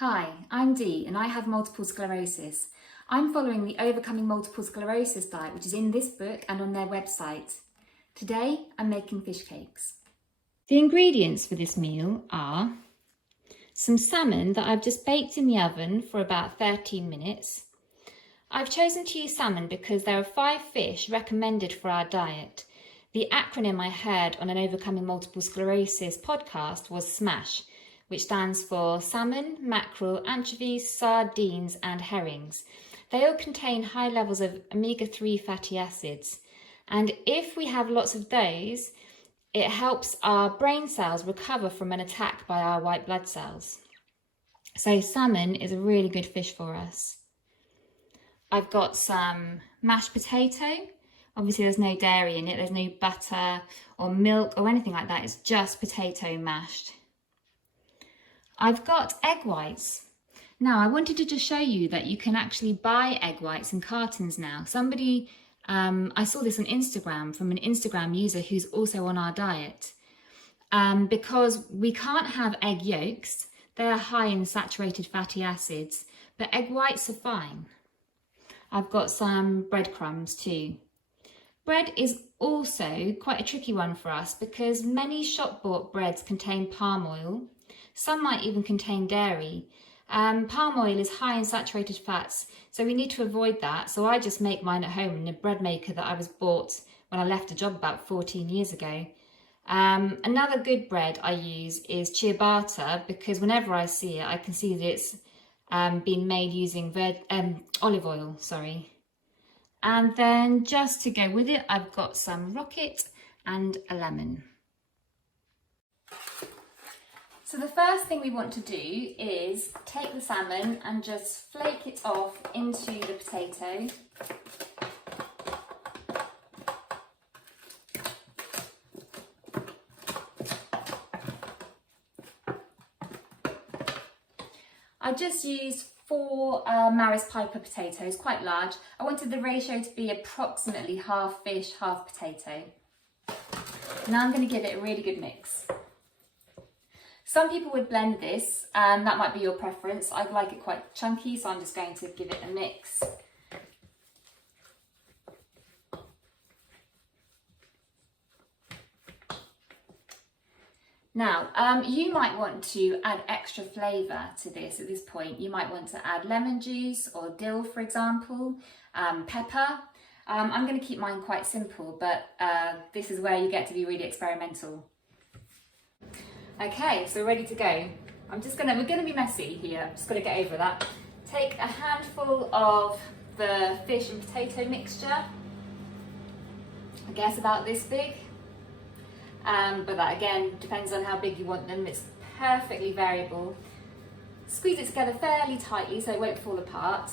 Hi, I'm Dee and I have multiple sclerosis. I'm following the Overcoming Multiple Sclerosis diet, which is in this book and on their website. Today, I'm making fish cakes. The ingredients for this meal are some salmon that I've just baked in the oven for about 13 minutes. I've chosen to use salmon because there are 5 fish recommended for our diet. The acronym I heard on an Overcoming Multiple Sclerosis podcast was SMASH, which stands for salmon, mackerel, anchovies, sardines and herrings. They all contain high levels of omega-3 fatty acids, and if we have lots of those, it helps our brain cells recover from an attack by our white blood cells. So salmon is a really good fish for us. I've got some mashed potato. Obviously there's no dairy in it, there's no butter or milk or anything like that, it's just potato mashed. I've got egg whites. Now I wanted to just show you that you can actually buy egg whites in cartons now. I saw this on Instagram from an Instagram user who's also on our diet. Because we can't have egg yolks, they're high in saturated fatty acids, but egg whites are fine. I've got some breadcrumbs too. Bread is also quite a tricky one for us because many shop-bought breads contain palm oil. Some might even contain dairy. Palm oil is high in saturated fats, so we need to avoid that. So I just make mine at home in a bread maker that I was bought when I left a job about 14 years ago. Another good bread I use is ciabatta because whenever I see it, I can see that it's been made using olive oil, And then just to go with it, I've got some rocket and a lemon. So the first thing we want to do is take the salmon and just flake it off into the potato. I just used 4 Maris Piper potatoes, quite large. I wanted the ratio to be approximately half fish, half potato. Now I'm going to give it a really good mix. Some people would blend this, and that might be your preference. I like it quite chunky, so I'm just going to give it a mix. Now, you might want to add extra flavour to this at this point. You might want to add lemon juice or dill, for example, pepper. I'm going to keep mine quite simple, but this is where you get to be really experimental. Okay, so we're ready to go. We're gonna be messy here. I'm just gonna get over that. Take a handful of the fish and potato mixture. I guess about this big. But that again depends on how big you want them. It's perfectly variable. Squeeze it together fairly tightly so it won't fall apart.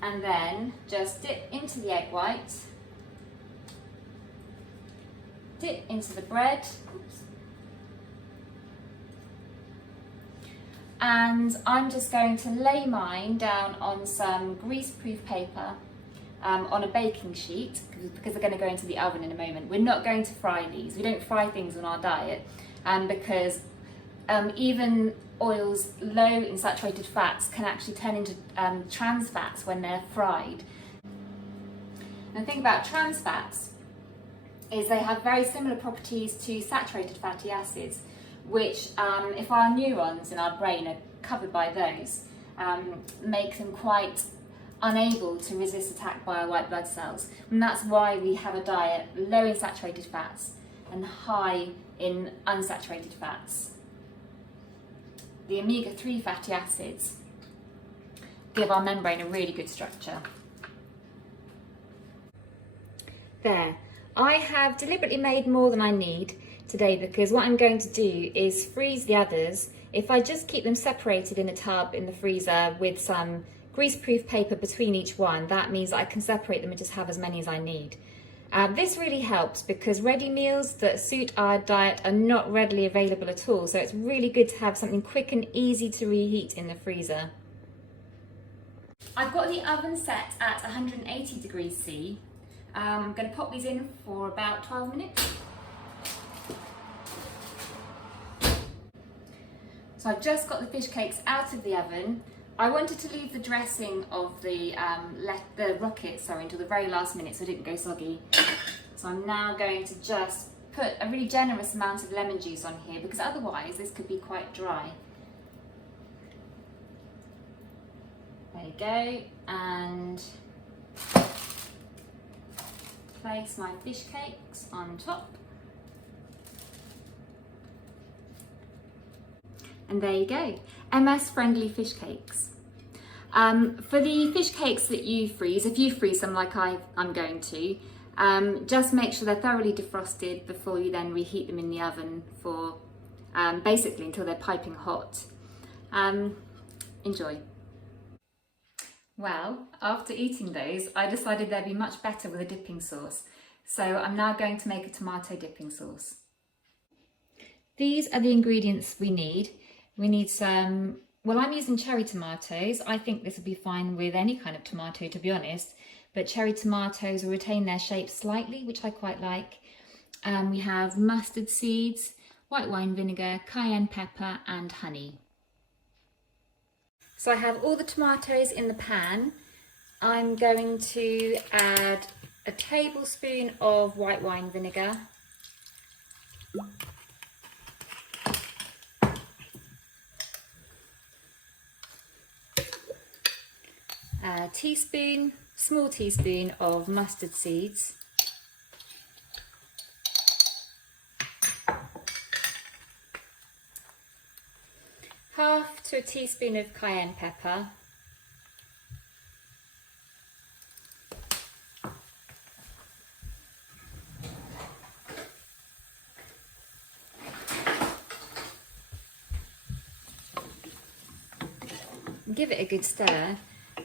And then just dip into the egg white. Dip into the bread. Oops. And I'm just going to lay mine down on some grease-proof paper on a baking sheet because they're going to go into the oven in a moment. We're not going to fry these. We don't fry things on our diet because even oils low in saturated fats can actually turn into trans fats when they're fried. And the thing about trans fats is they have very similar properties to saturated fatty acids, which if our neurons in our brain are covered by those, make them quite unable to resist attack by our white blood cells. And that's why we have a diet low in saturated fats and high in unsaturated fats. The omega-3 fatty acids give our membrane a really good structure. There, I have deliberately made more than I need today because what I'm going to do is freeze the others. If I just keep them separated in a tub in the freezer with some greaseproof paper between each one, that means that I can separate them and just have as many as I need. This really helps because ready meals that suit our diet are not readily available at all, so it's really good to have something quick and easy to reheat in the freezer. I've got the oven set at 180 degrees C. I'm going to pop these in for about 12 minutes. So I've just got the fish cakes out of the oven. I wanted to leave the dressing of the rocket until the very last minute so it didn't go soggy. So I'm now going to just put a really generous amount of lemon juice on here because otherwise this could be quite dry. There you go, and place my fish cakes on top. And there you go, MS friendly fish cakes. For the fish cakes that you freeze, if you freeze them like I'm going to, just make sure they're thoroughly defrosted before you then reheat them in the oven for basically until they're piping hot. Enjoy. Well, after eating those, I decided they'd be much better with a dipping sauce. So I'm now going to make a tomato dipping sauce. These are the ingredients we need. We need some, well, I'm using cherry tomatoes. I think this would be fine with any kind of tomato, to be honest, but cherry tomatoes will retain their shape slightly, which I quite like. We have mustard seeds, white wine vinegar, cayenne pepper and honey. So I have all the tomatoes in the pan. I'm going to add a tablespoon of white wine vinegar, a small teaspoon of mustard seeds, half to a teaspoon of cayenne pepper, give it a good stir,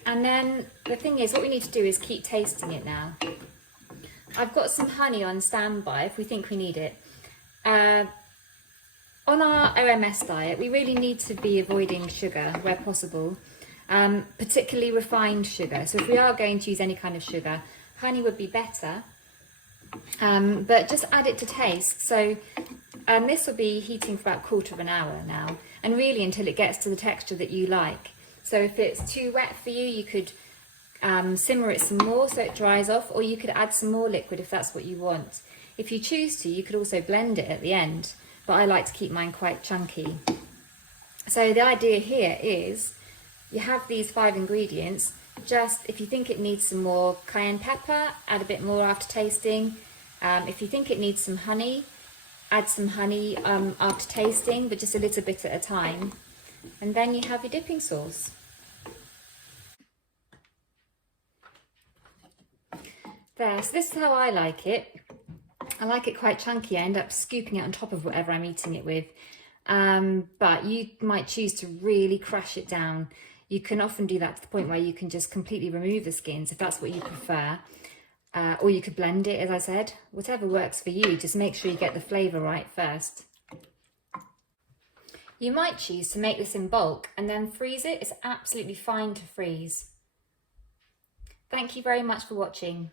and then the thing is what we need to do is keep tasting it now. I've got some honey on standby if we think we need it. On our OMS diet, we really need to be avoiding sugar where possible, particularly refined sugar. So if we are going to use any kind of sugar, honey would be better, but just add it to taste. So this will be heating for about a quarter of an hour now, and really until it gets to the texture that you like. So if it's too wet for you, you could simmer it some more so it dries off, or you could add some more liquid if that's what you want. If you choose to, you could also blend it at the end, but I like to keep mine quite chunky. So the idea here is you have these 5 ingredients. Just if you think it needs some more cayenne pepper, add a bit more after tasting. If you think it needs some honey, add some honey after tasting, but just a little bit at a time. And then you have your dipping sauce. There, so this is how I like it. I like it quite chunky. I end up scooping it on top of whatever I'm eating it with. But you might choose to really crush it down. You can often do that to the point where you can just completely remove the skins if that's what you prefer. Or you could blend it, as I said. Whatever works for you, just make sure you get the flavour right first. You might choose to make this in bulk and then freeze it. It's absolutely fine to freeze. Thank you very much for watching.